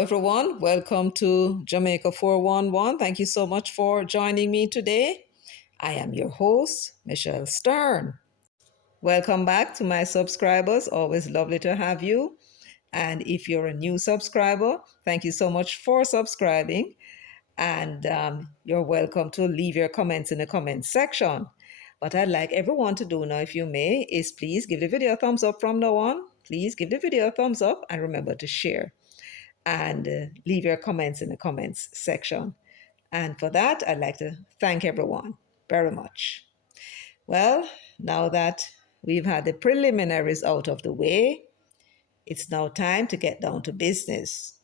everyone. Welcome to Jamaica 411. Thank you so much for joining me today. I am your host, Michelle Stern. Welcome back to my subscribers. Always lovely to have you. And if you're a new subscriber, thank you so much for subscribing. And you're welcome to leave your comments in the comments section. What I'd like everyone to do now, if you may, is please give the video a thumbs up from now on. Please give the video a thumbs up and remember to share and leave your comments in the comments section. And for that, I'd like to thank everyone very much. Well, now that we've had the preliminaries out of the way, it's now time to get down to business.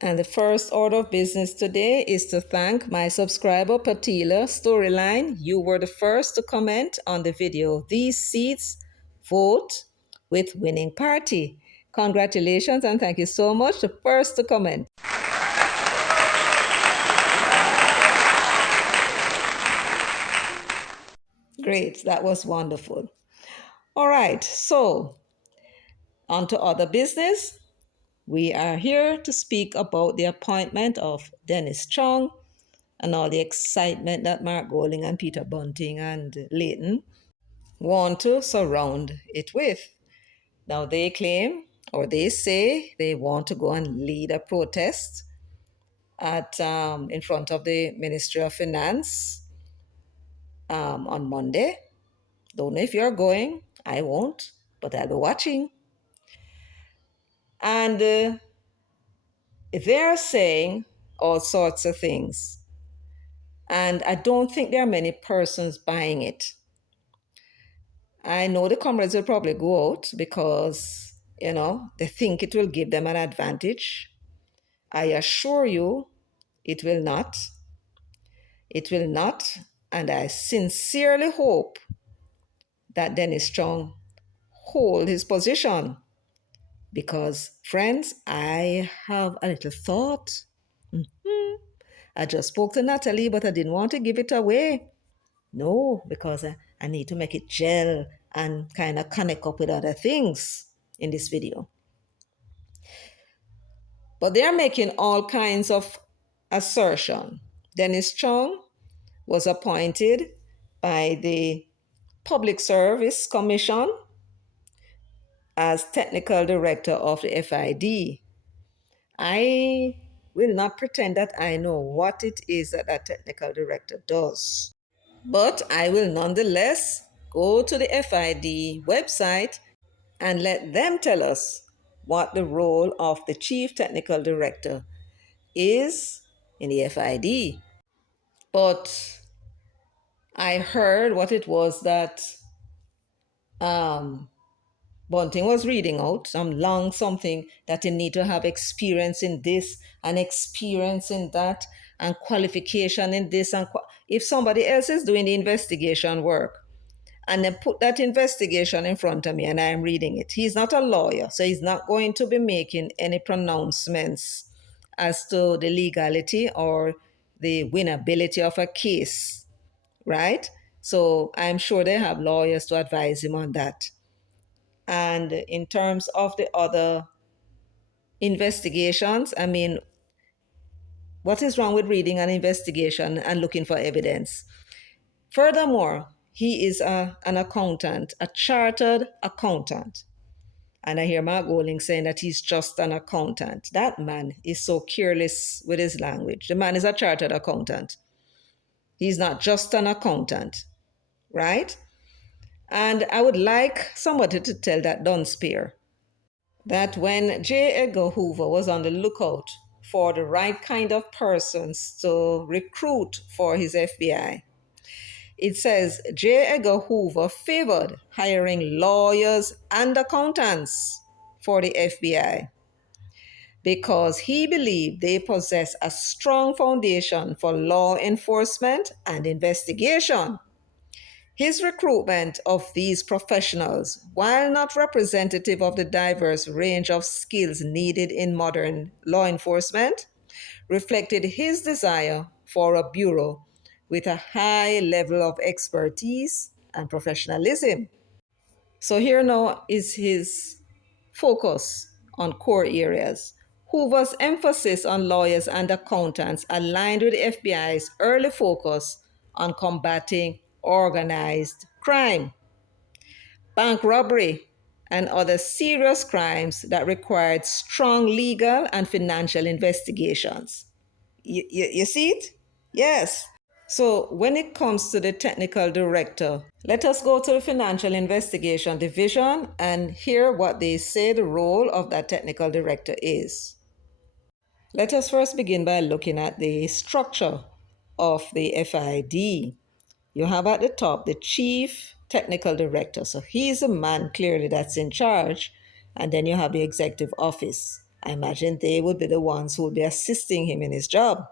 And the first order of business today is to thank my subscriber, Patila Storyline. You were the first to comment on the video. These seats vote with winning party. Congratulations and thank you so much. The first to comment. Great, that was wonderful. All right, so on to other business. We are here to speak about the appointment of Dennis Chung and all the excitement that Mark Golding and Peter Bunting and Leighton want to surround it with. Now they claim or they say they want to go and lead a protest at in front of the Ministry of Finance on Monday. Don't know if you're going. I won't, but I'll be watching. And they're saying all sorts of things. And I don't think there are many persons buying it. I know the comrades will probably go out because, they think it will give them an advantage. I assure you, it will not. It will not. And I sincerely hope that Dennis Chung hold his position. Because, friends, I have a little thought. I just spoke to Natalie, but I didn't want to give it away. No, because I need to make it gel and kind of connect up with other things in this video. But they're making all kinds of assertion. Dennis Chung was appointed by the Public Service Commission as technical director of the FID. I will not pretend that I know what it is that technical director does. But I will nonetheless go to the FID website and let them tell us what the role of the chief technical director is in the FID. But I heard what it was that Bunting was reading out, some long something that you need to have experience in this and experience in that and qualification in this. And if somebody else is doing the investigation work and then put that investigation in front of me and I'm reading it, he's not a lawyer, so he's not going to be making any pronouncements as to the legality or the winnability of a case, right? So I'm sure they have lawyers to advise him on that. And in terms of the other investigations, I mean, what is wrong with reading an investigation and looking for evidence? Furthermore, he is an accountant, a chartered accountant. And I hear Mark Golding saying that he's just an accountant. That man is so careless with his language. The man is a chartered accountant. He's not just an accountant, right? And I would like somebody to tell that Dunspear that when J. Edgar Hoover was on the lookout for the right kind of persons to recruit for his FBI, it says J. Edgar Hoover favored hiring lawyers and accountants for the FBI because he believed they possess a strong foundation for law enforcement and investigation. His recruitment of these professionals, while not representative of the diverse range of skills needed in modern law enforcement, reflected his desire for a bureau with a high level of expertise and professionalism. So here now is his focus on core areas. Hoover's emphasis on lawyers and accountants aligned with the FBI's early focus on combating organized crime, bank robbery, and other serious crimes that required strong legal and financial investigations. You see it? Yes. So, when it comes to the technical director, let us go to the Financial Investigation Division and hear what they say the role of that technical director is. Let us first begin by looking at the structure of the FID. You have at the top the chief technical director. So he's a man clearly that's in charge. And then you have the executive office. I imagine they would be the ones who would be assisting him in his job.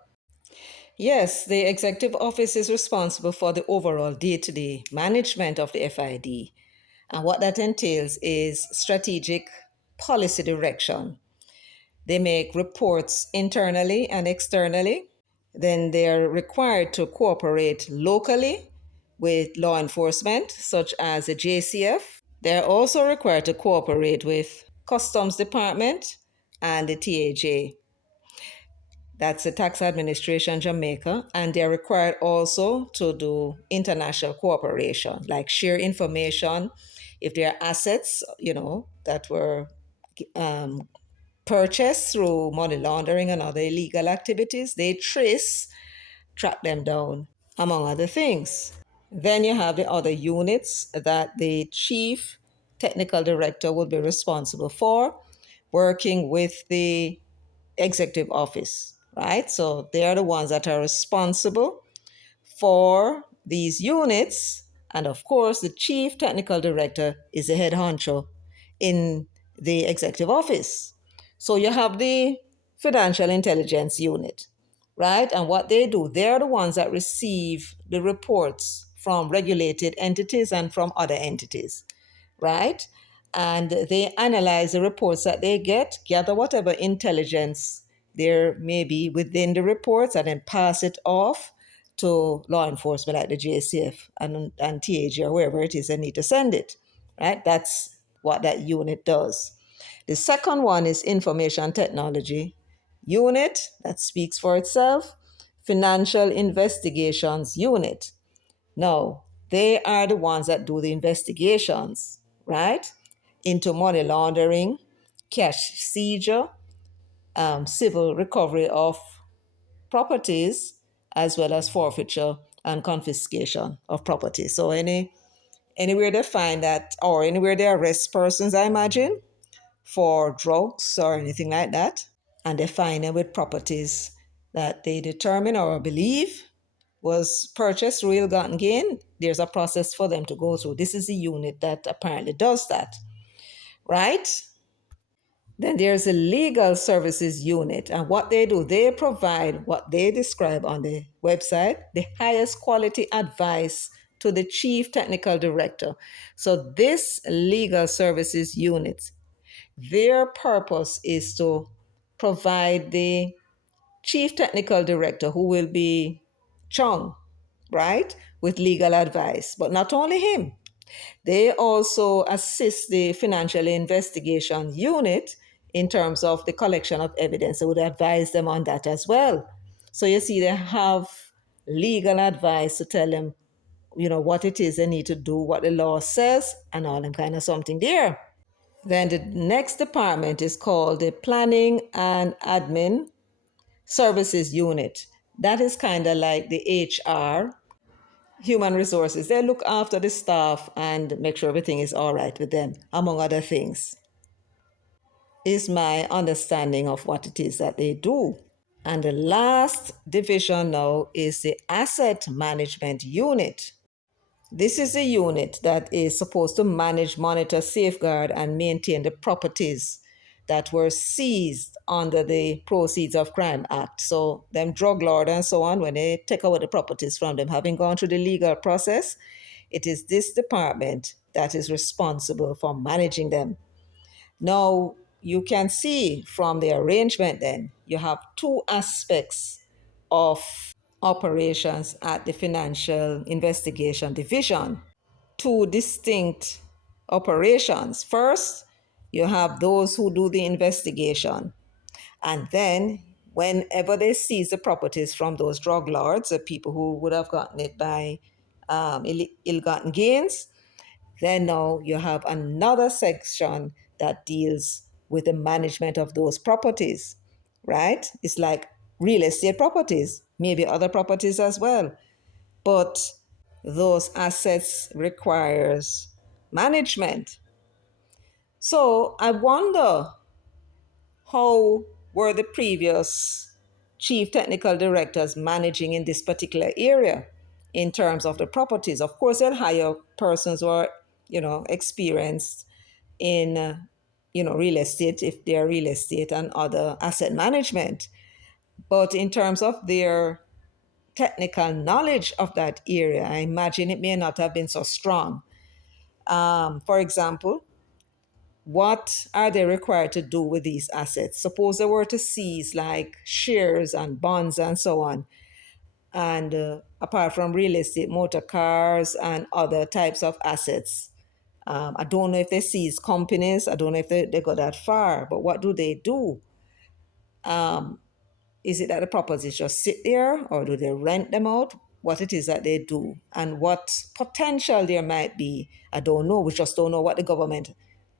Yes, the executive office is responsible for the overall day to day management of the FID. And what that entails is strategic policy direction. They make reports internally and externally. Then they are required to cooperate locally with law enforcement, such as the JCF. They're also required to cooperate with Customs Department and the TAJ. That's the Tax Administration Jamaica, and they're required also to do international cooperation, like share information if there are assets, that were purchased through money laundering and other illegal activities. They track them down, among other things. Then you have the other units that the chief technical director will be responsible for, working with the executive office, right? So they are the ones that are responsible for these units. And of course, the chief technical director is the head honcho in the executive office. So you have the financial intelligence unit, right? And what they do, they're the ones that receive the reports from regulated entities and from other entities, right? And they analyze the reports that they get, gather whatever intelligence there may be within the reports, and then pass it off to law enforcement like the JCF and TAG or wherever it is they need to send it, right? That's what that unit does. The second one is information technology unit, that speaks for itself. Financial investigations unit. Now, they are the ones that do the investigations, right? Into money laundering, cash seizure, civil recovery of properties, as well as forfeiture and confiscation of property. So anywhere they find that, or anywhere they arrest persons, I imagine, for drugs or anything like that, and they find them with properties that they determine or believe was purchased through ill-gotten gain, there's a process for them to go through. This is the unit that apparently does that, right? Then there's a legal services unit, and what they do, they provide what they describe on the website, the highest quality advice to the chief technical director. So this legal services unit, their purpose is to provide the chief technical director, who will be Chung, right, with legal advice. But not only him, they also assist the financial investigation unit in terms of the collection of evidence. They would advise them on that as well. So you see, they have legal advice to tell them, what it is they need to do, what the law says, and all them kind of something there. Then the next department is called the Planning and Admin Services Unit. That is kind of like the HR, human resources. They look after the staff and make sure everything is all right with them, among other things, is my understanding of what it is that they do. And the last division now is the Asset Management Unit. This is a unit that is supposed to manage, monitor, safeguard, and maintain the properties that were seized under the Proceeds of Crime Act. So them drug lord and so on, when they take away the properties from them, having gone through the legal process, it is this department that is responsible for managing them. Now, you can see from the arrangement then, you have two aspects of operations at the Financial Investigation Division. Two distinct operations. First, you have those who do the investigation, And then whenever they seize the properties from those drug lords, the people who would have gotten it by ill-gotten gains, then now you have another section that deals with the management of those properties, right? It's like real estate properties, maybe other properties as well. But those assets requires management. So I wonder, how were the previous chief technical directors managing in this particular area in terms of the properties? Of course, they'll hire persons who are, experienced in, real estate, if they're real estate and other asset management. But in terms of their technical knowledge of that area, I imagine it may not have been so strong. For example, what are they required to do with these assets? Suppose they were to seize like shares and bonds and so on. And apart from real estate, motor cars and other types of assets. I don't know if they seize companies. I don't know if they go that far. But what do they do? Is it that the properties just sit there, or do they rent them out? What it is that they do and what potential there might be, I don't know. We just don't know what the government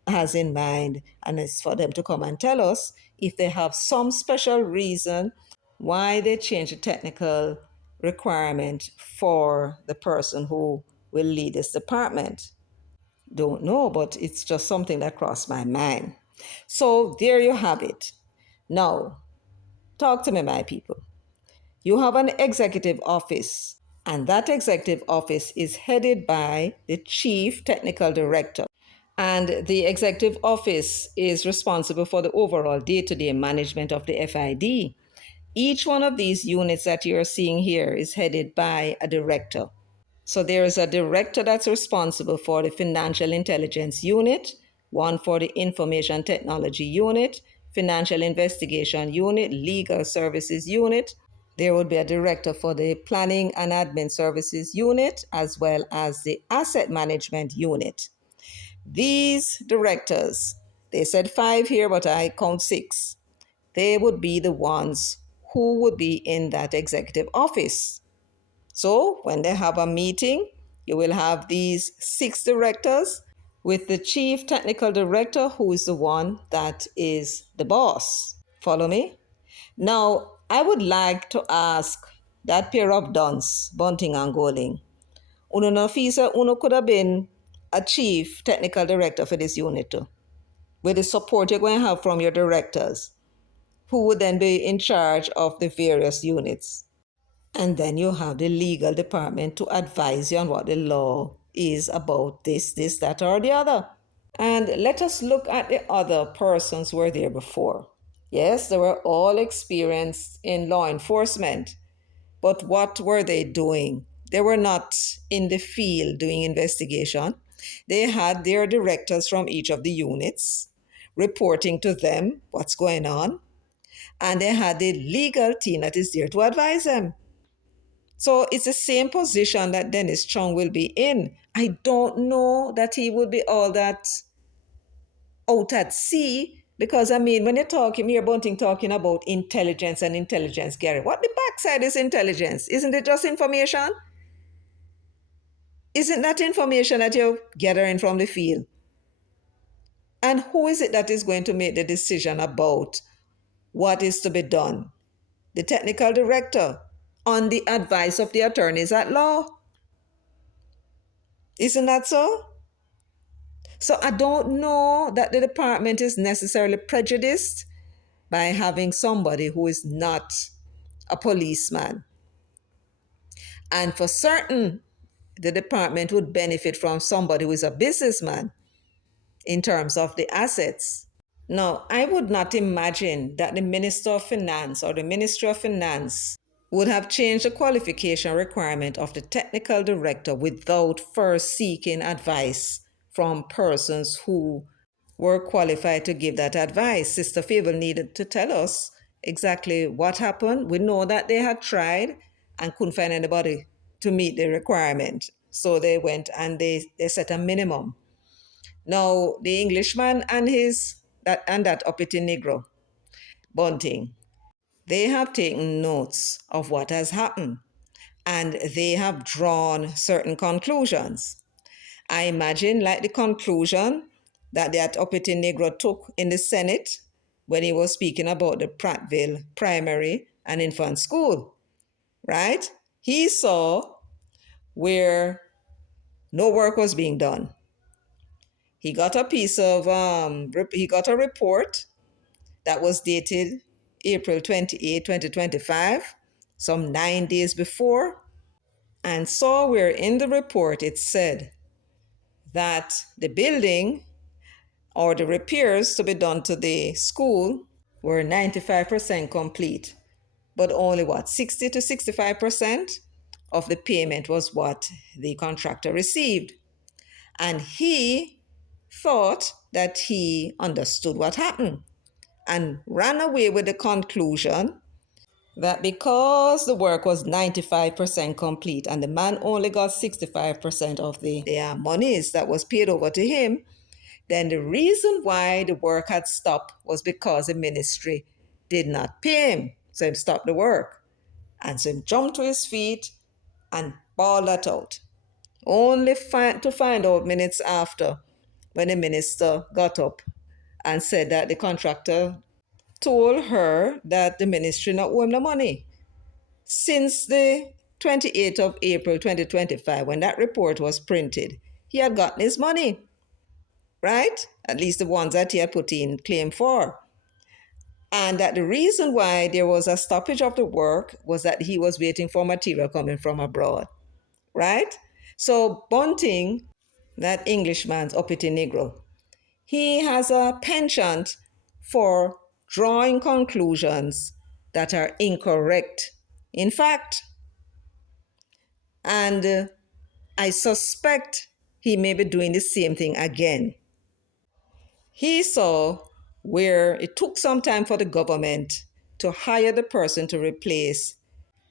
has in mind. And it's for them to come and tell us if they have some special reason why they change the technical requirement for the person who will lead this department. Don't know, but it's just something that crossed my mind. So there you have it. Now, talk to me, my people. You have an executive office, and that executive office is headed by the chief technical director. And the executive office is responsible for the overall day to day management of the FID. Each one of these units that you're seeing here is headed by a director. So there is a director that's responsible for the financial intelligence unit, one for the information technology unit, financial investigation unit, legal services unit. There would be a director for the planning and admin services unit, as well as the asset management unit. These directors, they said five here, but I count six. They would be the ones who would be in that executive office. So when they have a meeting, you will have these six directors with the chief technical director, who is the one that is the boss. Follow me? Now, I would like to ask that pair of dons, Bunting and Golding, uno no fisa, uno could have been a chief technical director for this unit too, with the support you're going to have from your directors, who would then be in charge of the various units. And then you have the legal department to advise you on what the law is about this, that, or the other. And let us look at the other persons who were there before. Yes, they were all experienced in law enforcement, but what were they doing? They were not in the field doing investigation. They had their directors from each of the units reporting to them what's going on, and they had the legal team that is there to advise them. So it's the same position that Dennis Chung will be in. I don't know that he would be all that out at sea, because I mean, when you're talking here, Bunting talking about intelligence and intelligence, Gary, what the backside is intelligence? Isn't it just information? Isn't that information that you're gathering from the field? And who is it that is going to make the decision about what is to be done? The technical director, on the advice of the attorneys at law. Isn't that so? So I don't know that the department is necessarily prejudiced by having somebody who is not a policeman. And for certain, the department would benefit from somebody who is a businessman in terms of the assets. Now, I would not imagine that the Minister of Finance or the Ministry of Finance would have changed the qualification requirement of the technical director without first seeking advice from persons who were qualified to give that advice. Sister Fable needed to tell us exactly what happened. We know that they had tried and couldn't find anybody to meet the requirement. So they went and they set a minimum. Now, the Englishman and that uppity Negro, Bunting. They have taken notes of what has happened and they have drawn certain conclusions. I imagine, like the conclusion that that uppity Negro took in the Senate when he was speaking about the Prattville primary and infant school, right? He saw where no work was being done. He got a he got a report that was dated April 28, 2025, some 9 days before, and saw where in the report it said that the building or the repairs to be done to the school were 95% complete, but only 60 to 65% of the payment was what the contractor received. And he thought that he understood what happened and ran away with the conclusion that because the work was 95% complete and the man only got 65% of the monies that was paid over to him, then the reason why the work had stopped was because the ministry did not pay him. So he stopped the work. And so he jumped to his feet and bawled that out. Only to find out minutes after when the minister got up and said that the contractor told her that the ministry not owe him the money. Since the 28th of April 2025, when that report was printed, he had gotten his money, right? At least the ones that he had put in claim for. And that the reason why there was a stoppage of the work was that he was waiting for material coming from abroad, right? So Bunting, that Englishman's uppity Negro, he has a penchant for drawing conclusions that are incorrect in fact. And I suspect he may be doing the same thing again. He saw where it took some time for the government to hire the person to replace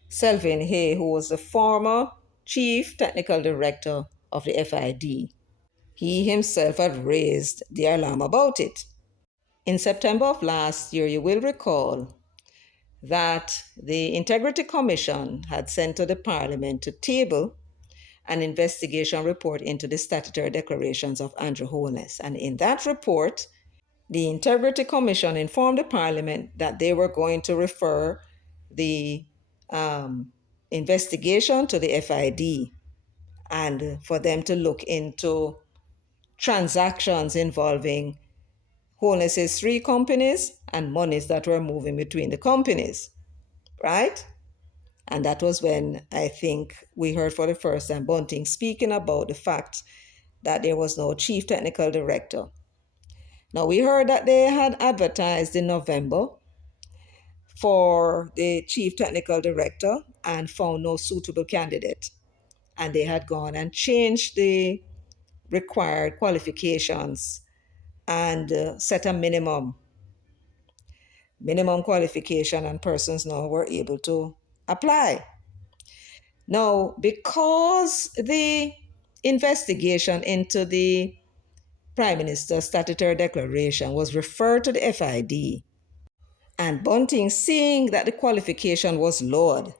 Selvin Hay, who was the former chief technical director of the FID. He himself had raised the alarm about it. In September of last year, you will recall that the Integrity Commission had sent to the Parliament to table an investigation report into the statutory declarations of Andrew Holness. And in that report, the Integrity Commission informed the Parliament that they were going to refer the investigation to the FID and for them to look into transactions involving Holness's three companies and monies that were moving between the companies, right? And that was when I think we heard for the first time Bunting speaking about the fact that there was no chief technical director. Now, we heard that they had advertised in November for the chief technical director and found no suitable candidate. And they had gone and changed the required qualifications and set a minimum qualification, and persons now were able to apply. Now, because the investigation into the Prime Minister's statutory declaration was referred to the FID, and Bunting, seeing that the qualification was lowered,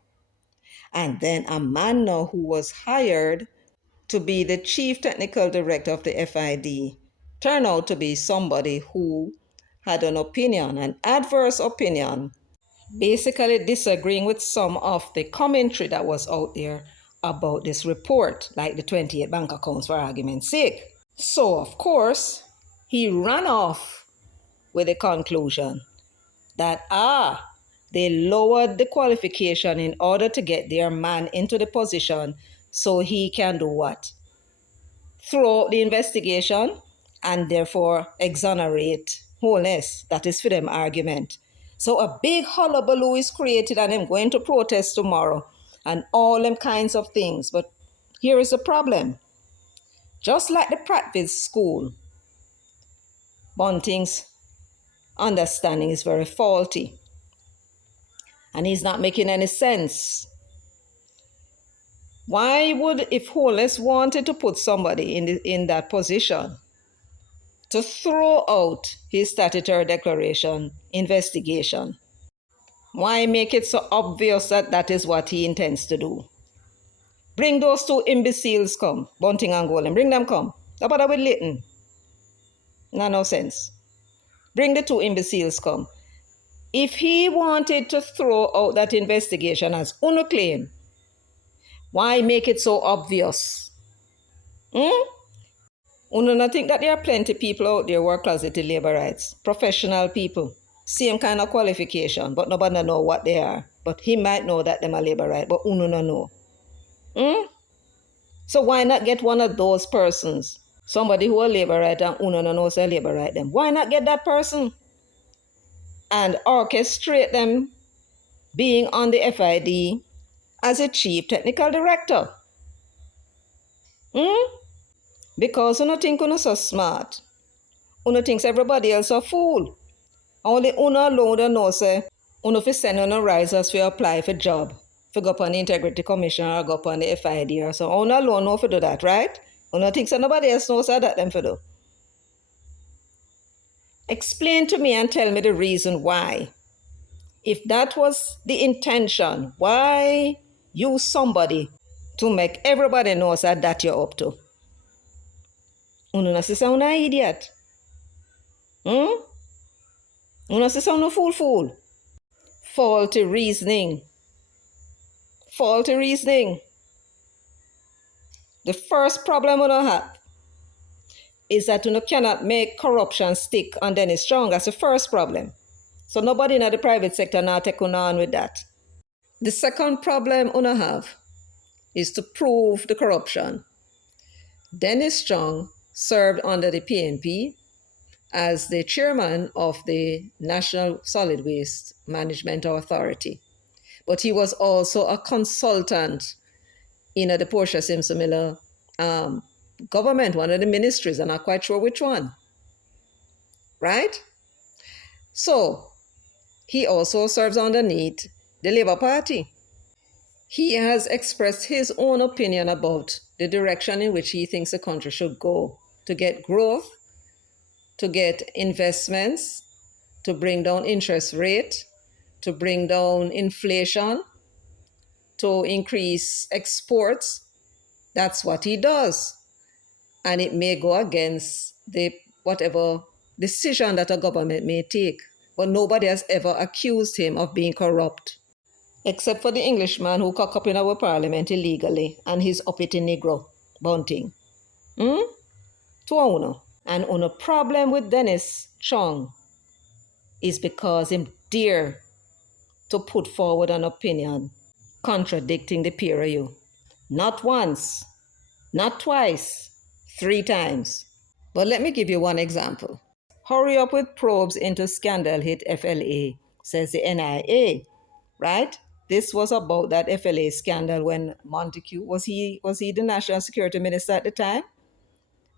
and then a man now who was hired to be the chief technical director of the FID turned out to be somebody who had an opinion, an adverse opinion, basically disagreeing with some of the commentary that was out there about this report, like the 28 bank accounts for argument's sake. So, of course, he ran off with the conclusion that, they lowered the qualification in order to get their man into the position so he can do what? Throw out the investigation and therefore exonerate Holness. That is for them argument. So a big hullabaloo is created and I'm going to protest tomorrow and all them kinds of things. But here is the problem. Just like the Prattville school, Bunting's understanding is very faulty. And he's not making any sense. Why would, if Holness wanted to put somebody in that position, to throw out his statutory declaration investigation? Why make it so obvious that that is what he intends to do? Bring those two imbeciles come, Bunting and Golden. Bring them come. No bother with Leighton. No sense. Bring the two imbeciles come. If he wanted to throw out that investigation as Uno claim, why make it so obvious? Uno not think that there are plenty people out there who are closeted labor rights, professional people, same kind of qualification, but nobody know what they are. But he might know that them are labor right, but Uno no know. So why not get one of those persons, somebody who are labor right and Uno no knows a labor right them? Why not get that person and orchestrate them being on the FID as a chief technical director? Because Uno think Uno so smart. Uno thinks everybody else a fool. Only Uno alone know say Uno fi send Uno risers to apply for job, for go upon the Integrity Commission or go upon the FID or so. Uno alone know for do that, right? Uno thinks that nobody else knows how that them for do. Explain to me and tell me the reason why. If that was the intention, why use somebody to make everybody know that you're up to? Uno no say uno idiot. Uno say uno fool. Faulty reasoning. The first problem uno have is that uno cannot make corruption stick on Dennis Chung. That's the first problem. So nobody in the private sector now take on with that. The second problem uno have is to prove the corruption. Dennis Chung served under the PNP as the chairman of the National Solid Waste Management Authority. But he was also a consultant in the Portia Simpson Miller government, one of the ministries. I'm not quite sure which one. Right? So, he also serves underneath the Labour Party. He has expressed his own opinion about the direction in which he thinks the country should go to get growth, to get investments, to bring down interest rate, to bring down inflation, to increase exports. That's what he does. And it may go against the whatever decision that a government may take. But nobody has ever accused him of being corrupt. Except for the Englishman who cock up in our parliament illegally and his uppity Negro, Bunting. To uno. And uno problem with Dennis Chung is because him dare to put forward an opinion contradicting the peer review. Not once, not twice, 3 times. But let me give you one example. Hurry up with probes into scandal hit FLA, says the NIA, right? This was about that FLA scandal when Montague, was he the National Security Minister at the time?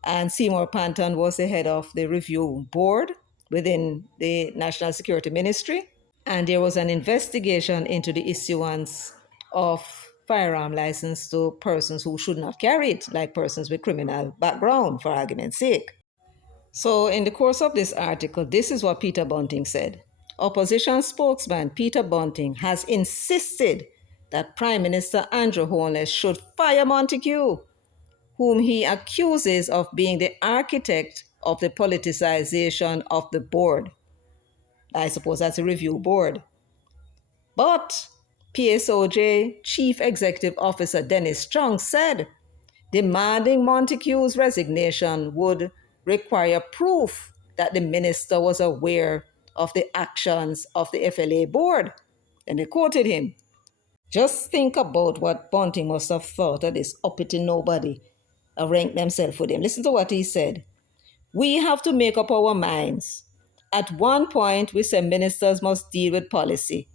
And Seymour Panton was the head of the review board within the National Security Ministry. And there was an investigation into the issuance of firearm license to persons who should not carry it, like persons with criminal background, for argument's sake. So in the course of this article, this is what Peter Bunting said. Opposition spokesman Peter Bunting has insisted that Prime Minister Andrew Holness should fire Montague, whom he accuses of being the architect of the politicization of the board. I suppose that's a review board. But PSOJ Chief Executive Officer Dennis Chung said demanding Montague's resignation would require proof that the minister was aware of the actions of the FLA board. And they quoted him. Just think about what Bunting must have thought of this uppity nobody ranked themselves with him. Listen to what he said. We have to make up our minds. At one point, we said ministers must deal with policy,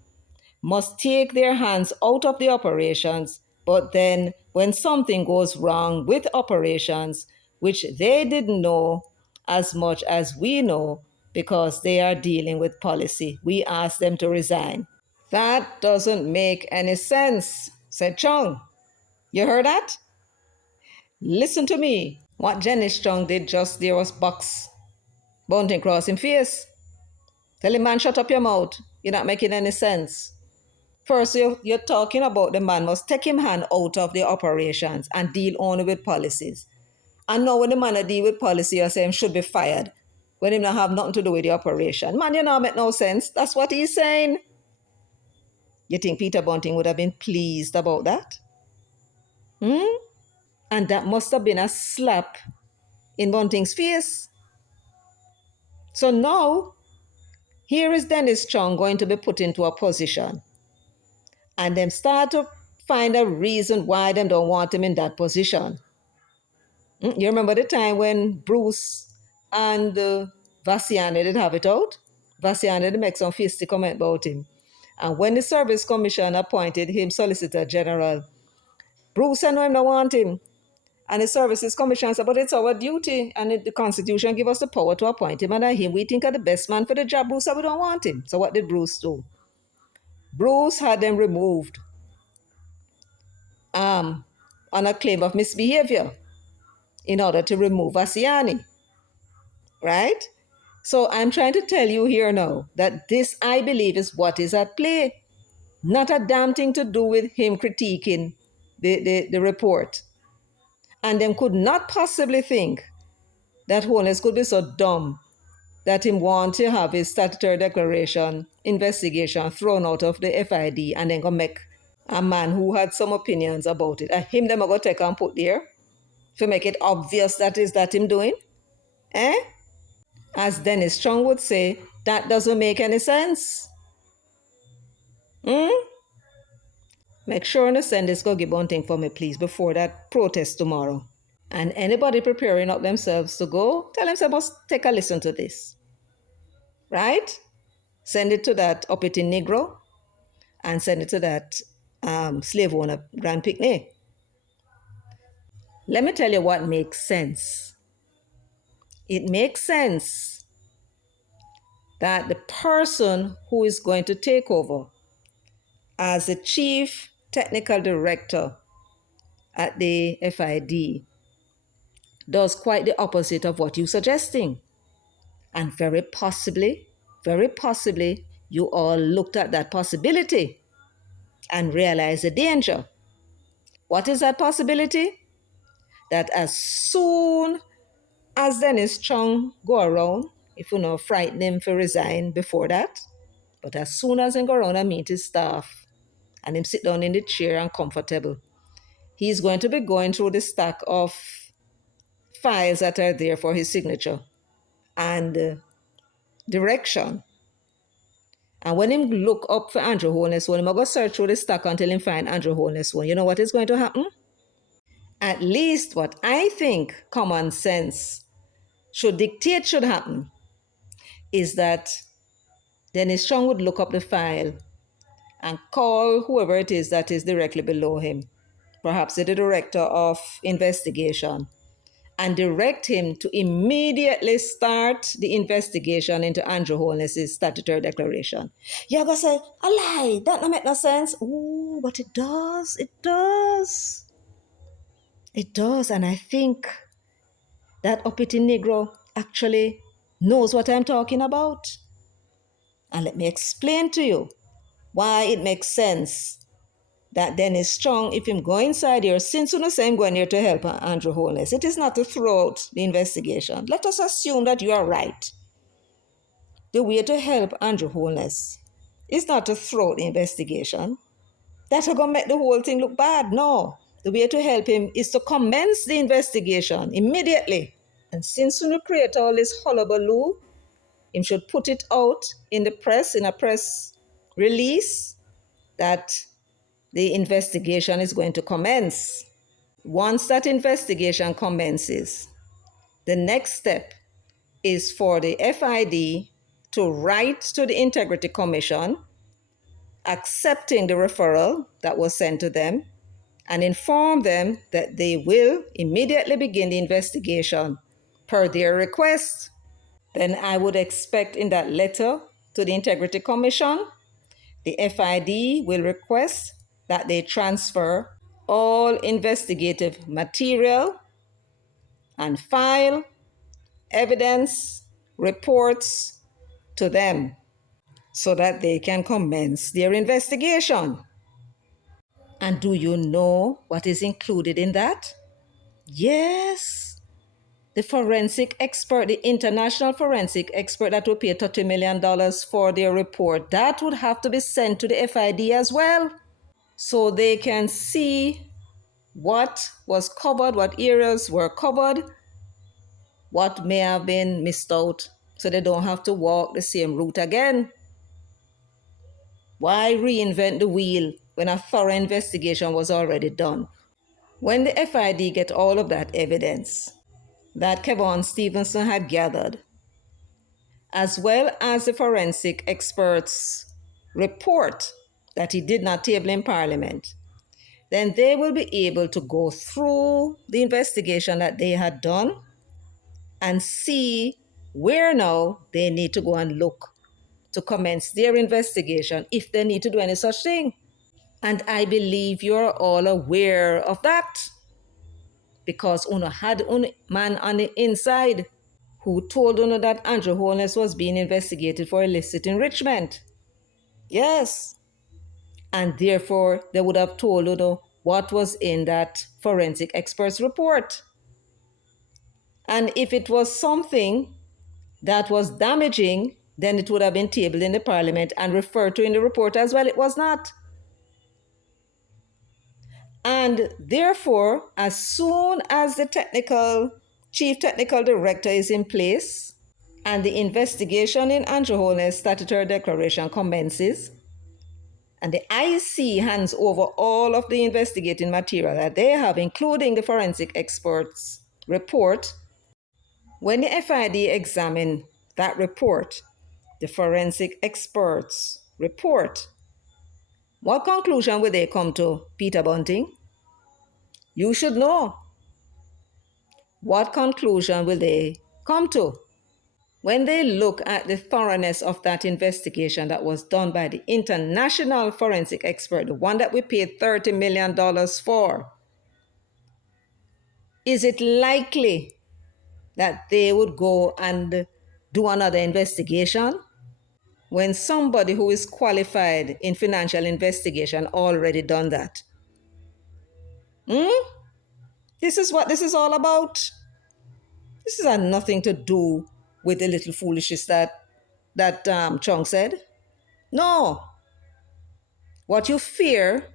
must take their hands out of the operations, but then when something goes wrong with operations, which they didn't know as much as we know because they are dealing with policy, we ask them to resign. That doesn't make any sense, said Chung. You heard that? Listen to me. What Dennis Chung did just there was box Bunting cross him face. Tell him, man, shut up your mouth. You're not making any sense. First, you're talking about the man must take him hand out of the operations and deal only with policies. And now when the man deal with policy, you're saying should be fired. When him not have nothing to do with the operation. Man, you know, make no sense. That's what he's saying. You think Peter Bunting would have been pleased about that? And that must have been a slap in Bunting's face. So now, here is Dennis Chung going to be put into a position. And them start to find a reason why them don't want him in that position. You remember the time when Bruce and Vassiani did have it out? Vassiani did make some feisty comment about him. And when the Service Commission appointed him Solicitor General, Bruce and him don't want him. And the Services Commission said, but it's our duty. And the Constitution give us the power to appoint him. And him, we think are the best man for the job. Bruce said, we don't want him. So what did Bruce do? Bruce had them removed on a claim of misbehavior in order to remove Vassiani. Right? So I'm trying to tell you here now that this, I believe, is what is at play. Not a damn thing to do with him critiquing the report. And them could not possibly think that Holness could be so dumb that him want to have his statutory declaration investigation thrown out of the FID and then go make a man who had some opinions about it. Him them are going to take and put there to make it obvious that is that him doing. As Dennis Chung would say, that doesn't make any sense. Make sure to send this Gogi Bunting for me, please, before that protest tomorrow. And anybody preparing up themselves to go, tell them they must take a listen to this. Right? Send it to that uppity Negro and send it to that slave owner Grand Picnic. Let me tell you what makes sense. It makes sense that the person who is going to take over as the chief technical director at the FID does quite the opposite of what you're suggesting. And very possibly, you all looked at that possibility and realized the danger. What is that possibility? That as soon as Dennis Chung go around, if you know, frighten him for resign before that, but as soon as he go around and meet his staff and him sit down in the chair and comfortable, he's going to be going through the stack of files that are there for his signature and direction. And when him look up for Andrew Holness one, him go search through the stack until him find Andrew Holness one. You know what is going to happen? At least what I think common sense should dictate should happen is that Dennis Chung would look up the file and call whoever it is that is directly below him, perhaps the director of investigation, and direct him to immediately start the investigation into Andrew Holness's statutory declaration. You're going to say, a lie, that don't make no sense. Ooh, but it does. It does, and I think that uppity Negro actually knows what I'm talking about. And let me explain to you why it makes sense that Dennis Chung, if him go inside here, since you know say him going here to help Andrew Holness, it is not to throw out the investigation. Let us assume that you are right. The way to help Andrew Holness is not to throw out the investigation. That's going to make the whole thing look bad. No. The way to help him is to commence the investigation immediately. And since you create all this hullabaloo, him should put it out in the press, in a press release, that the investigation is going to commence. Once that investigation commences, the next step is for the FID to write to the Integrity Commission accepting the referral that was sent to them and inform them that they will immediately begin the investigation per their request. Then I would expect in that letter to the Integrity Commission, the FID will request that they transfer all investigative material and file, evidence, reports to them so that they can commence their investigation. And do you know what is included in that? Yes, the forensic expert, the international forensic expert that will pay $30 million for their report, that would have to be sent to the FID as well, so they can see what was covered, what areas were covered, what may have been missed out, so they don't have to walk the same route again. Why reinvent the wheel when a thorough investigation was already done? When the FID get all of that evidence that Kevon Stevenson had gathered, as well as the forensic experts' report that he did not table in Parliament, then they will be able to go through the investigation that they had done and see where now they need to go and look to commence their investigation if they need to do any such thing. And I believe you're all aware of that, because Uno had a man on the inside who told Uno that Andrew Holness was being investigated for illicit enrichment. Yes. And therefore, they would have told Uno what was in that forensic expert's report. And if it was something that was damaging, then it would have been tabled in the Parliament and referred to in the report as well. It was not. And therefore, as soon as the chief technical director is in place and the investigation in Andrew Holness' statutory declaration commences, and the IC hands over all of the investigating material that they have, including the forensic experts' report, when the FID examine that report, the forensic experts' report, what conclusion will they come to, Peter Bunting? You should know. What conclusion will they come to? When they look at the thoroughness of that investigation that was done by the international forensic expert, the one that we paid $30 million for, is it likely that they would go and do another investigation when somebody who is qualified in financial investigation already done that? This is what this is all about. This has nothing to do with the little foolishness that Chung said. No. What you fear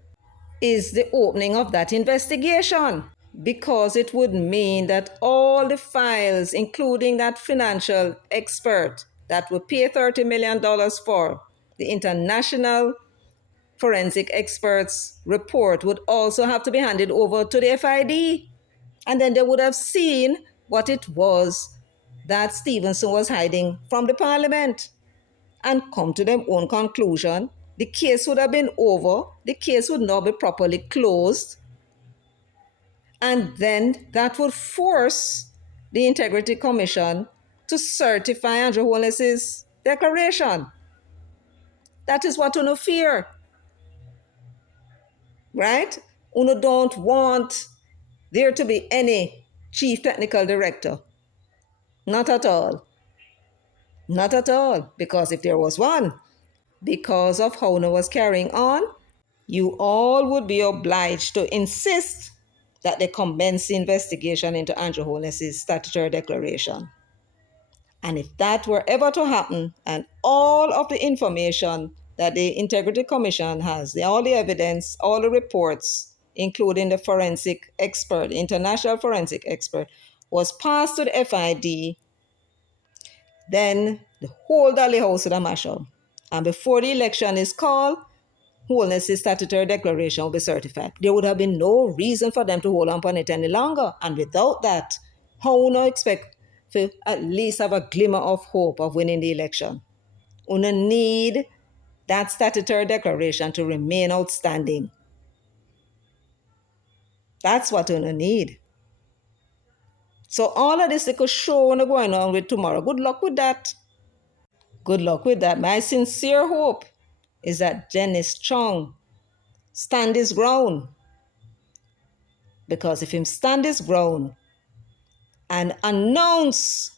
is the opening of that investigation, because it would mean that all the files, including that financial expert that will pay $30 million for, the international forensic experts report, would also have to be handed over to the FID. And then they would have seen what it was that Stevenson was hiding from the Parliament and come to their own conclusion. The case would have been over. The case would now be properly closed. And then that would force the Integrity Commission to certify Andrew Holness's declaration. That is what Uno fear. Right? Uno don't want there to be any chief technical director. Not at all. Not at all. Because if there was one, because of how Uno was carrying on, you all would be obliged to insist that they commence the investigation into Andrew Holness's statutory declaration. And if that were ever to happen, and all of the information that the Integrity Commission has, all the evidence, all the reports, including the forensic expert, the international forensic expert, was passed to the FID, then the whole Dolly House would have mashed up. And before the election is called, Holness's statutory declaration will be certified. There would have been no reason for them to hold on upon it any longer. And without that, how would you expect to at least have a glimmer of hope of winning the election? We need that statutory declaration to remain outstanding. That's what we need. So all of this little show going on with tomorrow, good luck with that. Good luck with that. My sincere hope is that Dennis Chung stand his ground. Because if him stand his ground and announce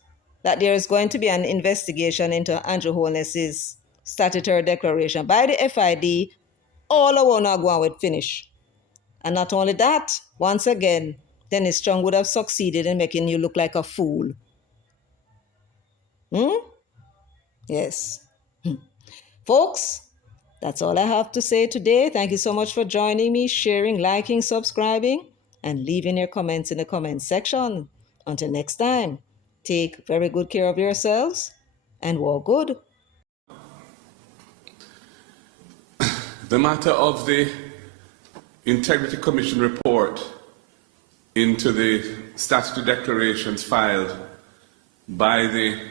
that there is going to be an investigation into Andrew Holness's statutory declaration by the FID, all I want to go on with finish. And not only that, once again, Dennis Chung would have succeeded in making you look like a fool. Yes. Folks, that's all I have to say today. Thank you so much for joining me, sharing, liking, subscribing, and leaving your comments in the comment section. Until next time, take very good care of yourselves and walk good. The matter of the Integrity Commission report into the statutory declarations filed by the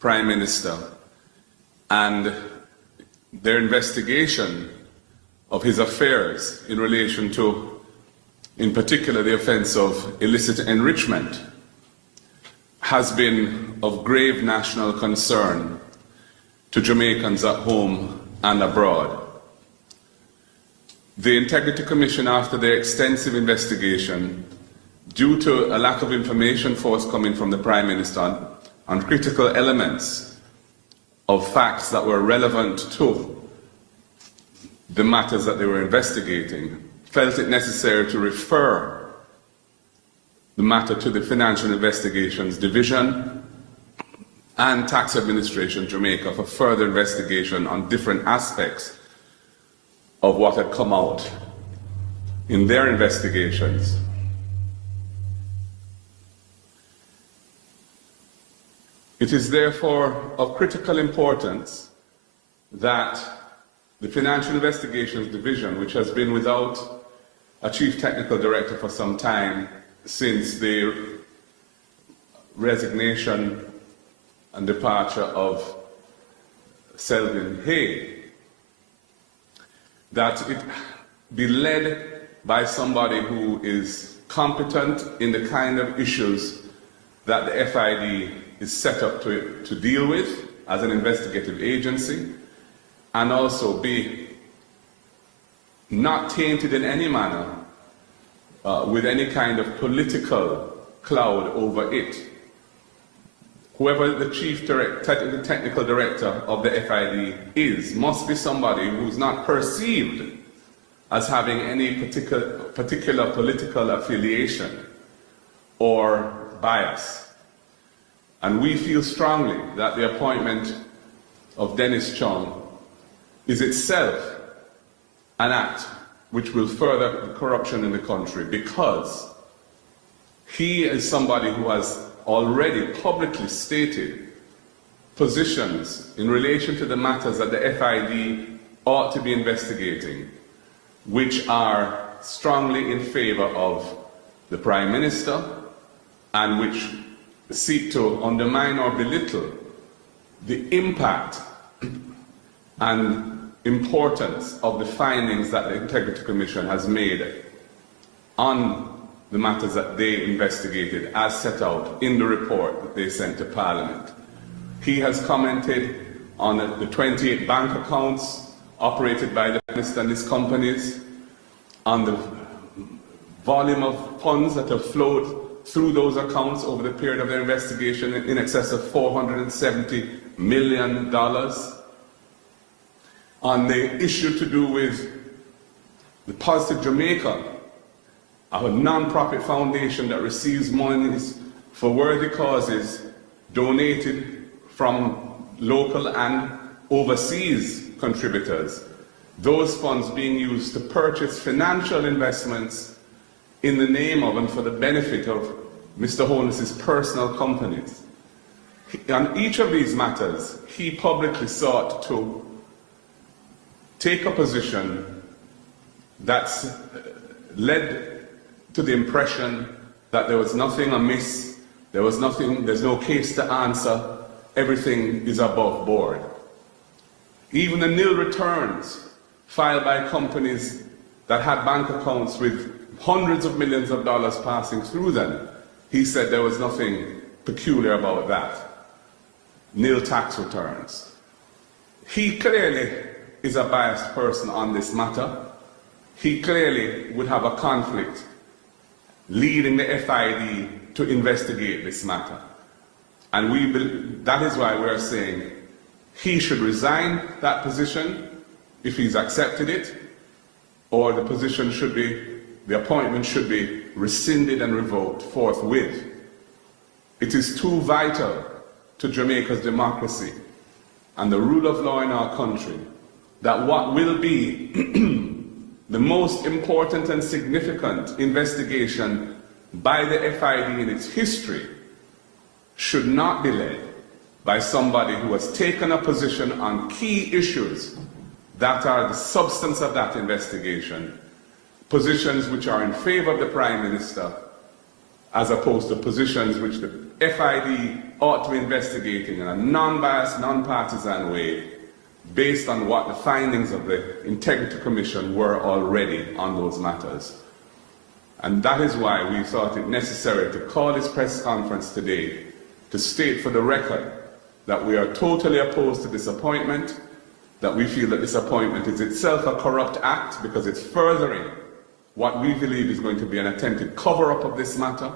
Prime Minister and their investigation of his affairs in relation to, in particular, the offence of illicit enrichment has been of grave national concern to Jamaicans at home and abroad. The Integrity Commission, after their extensive investigation, due to a lack of information forthcoming from the Prime Minister on critical elements of facts that were relevant to the matters that they were investigating, felt it necessary to refer the matter to the Financial Investigations Division and Tax Administration Jamaica for further investigation on different aspects of what had come out in their investigations. It is therefore of critical importance that the Financial Investigations Division, which has been without a Chief Technical Director for some time since the resignation and departure of Selvin Hay, that it be led by somebody who is competent in the kind of issues that the FID is set up to deal with as an investigative agency, and also be not tainted in any manner with any kind of political cloud over it. Whoever the chief technical director of the FID is must be somebody who's not perceived as having any particular political affiliation or bias. And we feel strongly that the appointment of Dennis Chung is itself an act which will further the corruption in the country, because he is somebody who has already publicly stated positions in relation to the matters that the FID ought to be investigating, which are strongly in favor of the Prime Minister and which seek to undermine or belittle the impact and importance of the findings that the Integrity Commission has made on the matters that they investigated as set out in the report that they sent to Parliament. He has commented on the 28 bank accounts operated by the Minister and his companies, on the volume of funds that have flowed through those accounts over the period of their investigation in excess of $470 million, on the issue to do with the Positive Jamaica, a non-profit foundation that receives monies for worthy causes donated from local and overseas contributors. Those funds being used to purchase financial investments in the name of and for the benefit of Mr. Holness's personal companies. On each of these matters, he publicly sought to take a position that's led to the impression that there was nothing amiss, there's no case to answer, everything is above board. Even the nil returns filed by companies that had bank accounts with hundreds of millions of dollars passing through them, he said there was nothing peculiar about that. Nil tax returns. He clearly is a biased person on this matter. He clearly would have a conflict leading the FID to investigate this matter. And that is why we are saying he should resign that position if he's accepted it, or the appointment should be rescinded and revoked forthwith. It is too vital to Jamaica's democracy and the rule of law in our country that what will be the most important and significant investigation by the FID in its history should not be led by somebody who has taken a position on key issues that are the substance of that investigation, positions which are in favor of the Prime Minister, as opposed to positions which the FID ought to be investigating in a non-biased, non-partisan way, based on what the findings of the Integrity Commission were already on those matters. And that is why we thought it necessary to call this press conference today to state for the record that we are totally opposed to this appointment, that we feel that this appointment is itself a corrupt act because it's furthering what we believe is going to be an attempted cover-up of this matter,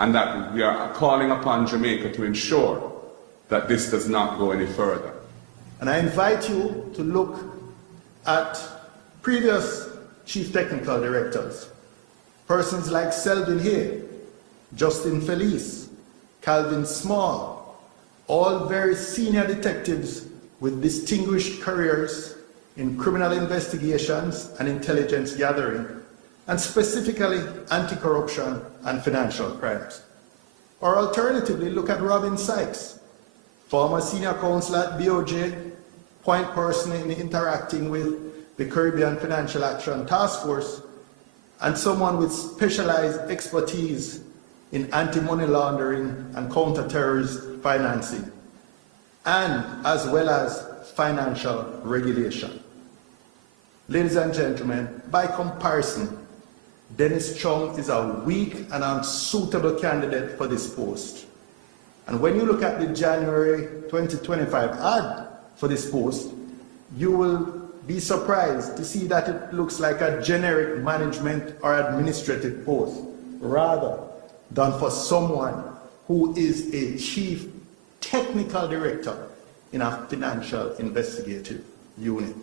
and that we are calling upon Jamaica to ensure that this does not go any further. And I invite you to look at previous chief technical directors, persons like Selvin Hay, Justin Felice, Calvin Small, all very senior detectives with distinguished careers in criminal investigations and intelligence gathering, and specifically anti-corruption and financial crimes. Or alternatively, look at Robin Sykes, former senior counsel at BOJ, point person in interacting with the Caribbean Financial Action Task Force, and someone with specialized expertise in anti-money laundering and counter-terrorist financing, and as well as financial regulation. Ladies and gentlemen, by comparison, Dennis Chung is a weak and unsuitable candidate for this post. And when you look at the January 2025 ad for this post, you will be surprised to see that it looks like a generic management or administrative post, rather than for someone who is a chief technical director in a financial investigative unit.